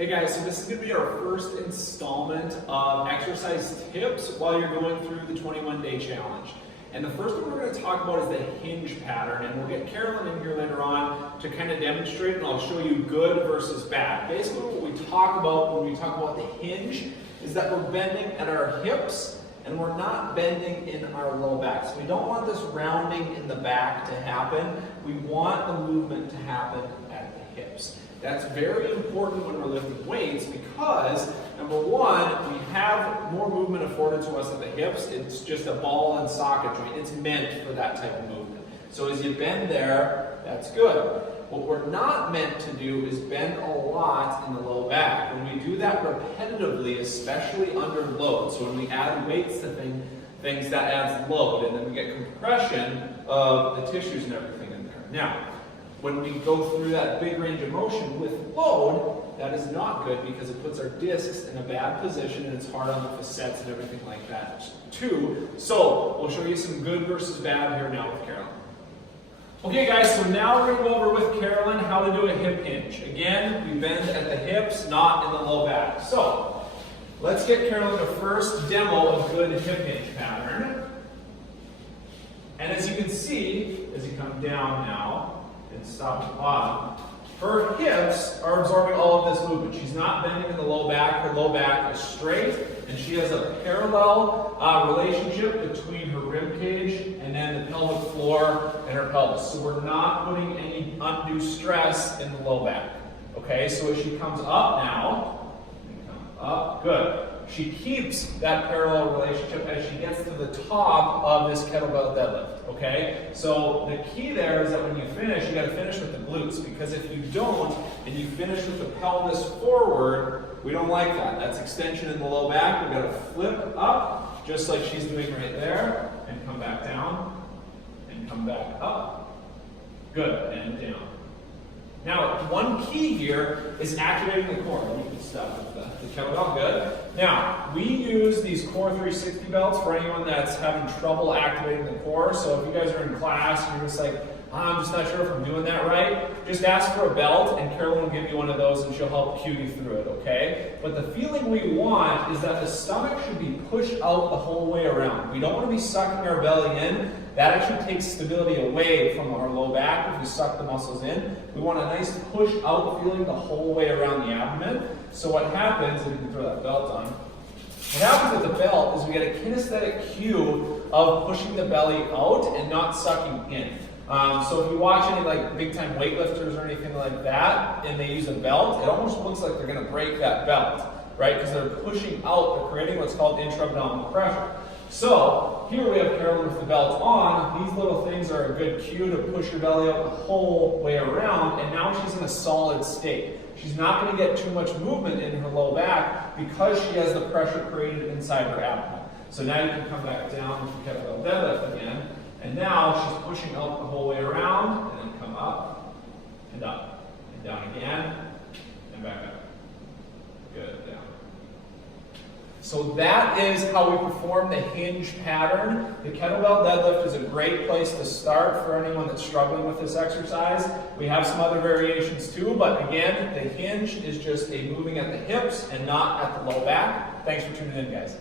Hey guys, so this is going to be our first installment of exercise tips while you're going through the 21-day challenge. And the first one we're going to talk about is the hinge pattern, and we'll get Carolyn in here later on to kind of demonstrate, and I'll show you good versus bad. Basically what we talk about when we talk about the hinge is that we're bending at our hips and we're not bending in our low back. So we don't want this rounding in the back to happen. We want the movement to happen at the hips. That's very important when we're lifting weights because, number one, we have more movement afforded to us at the hips. It's just a ball and socket joint. It's meant for that type of movement. So as you bend there, that's good. What we're not meant to do is bend a lot in the low back. When we do that repetitively, especially under load, so when we add weights to things, that adds load, and then we get compression of the tissues and everything in there. Now, when we go through that big range of motion with load, that is not good because it puts our discs in a bad position and it's hard on the facets and everything like that too. So we'll show you some good versus bad here now with Carolyn. Okay guys, so now we're going to go over with Carolyn how to do a hip hinge. Again, we bend at the hips, not in the low back. So let's get Carolyn the first demo of good hip hinge pattern. And as you can see, as you come down now, and stop at the bottom, her hips are absorbing all of this movement. She's not bending in the low back. Her low back is straight, and she has a parallel relationship between her rib cage and then the pelvic floor and her pelvis. So we're not putting any undue stress in the low back. Okay, so as she comes up now, up, good. She keeps that parallel relationship as she gets to the top of this kettlebell deadlift, okay? So the key there is that when you finish, you gotta finish with the glutes, because if you don't, and you finish with the pelvis forward, we don't like that. That's extension in the low back. We gotta flip up, just like she's doing right there, and come back down, and come back up. Good, and down. Now, one key here is activating the core. You can stop with the kettlebell, good. Now, we use these Core 360 belts for anyone that's having trouble activating the core. So if you guys are in class and you're just like, I'm just not sure if I'm doing that right, just ask for a belt and Carolyn will give you one of those and she'll help cue you through it, okay? But the feeling we want is that the stomach should be pushed out the whole way around. We don't want to be sucking our belly in. That actually takes stability away from our low back if we suck the muscles in. We want a nice push out feeling the whole way around the abdomen. So what happens, if you can throw that belt on, what happens with the belt is we get a kinesthetic cue of pushing the belly out and not sucking in. So if you watch any like big time weightlifters or anything like that and they use a belt, it almost looks like they're going to break that belt, right? Because they're pushing out, they're creating what's called intra-abdominal pressure. So here we have Carolyn with the belt on. These little things are a good cue to push your belly out the whole way around, and now she's in a solid state. She's not going to get too much movement in her low back because she has the pressure created inside her abdomen. So now you can come back down with the kettlebell deadlift again, and now she's pushing out the whole way around, and then come up, and down again, and back up. Good, down. So that is how we perform the hinge pattern. The kettlebell deadlift is a great place to start for anyone that's struggling with this exercise. We have some other variations too, but again, the hinge is just a moving at the hips and not at the low back. Thanks for tuning in, guys.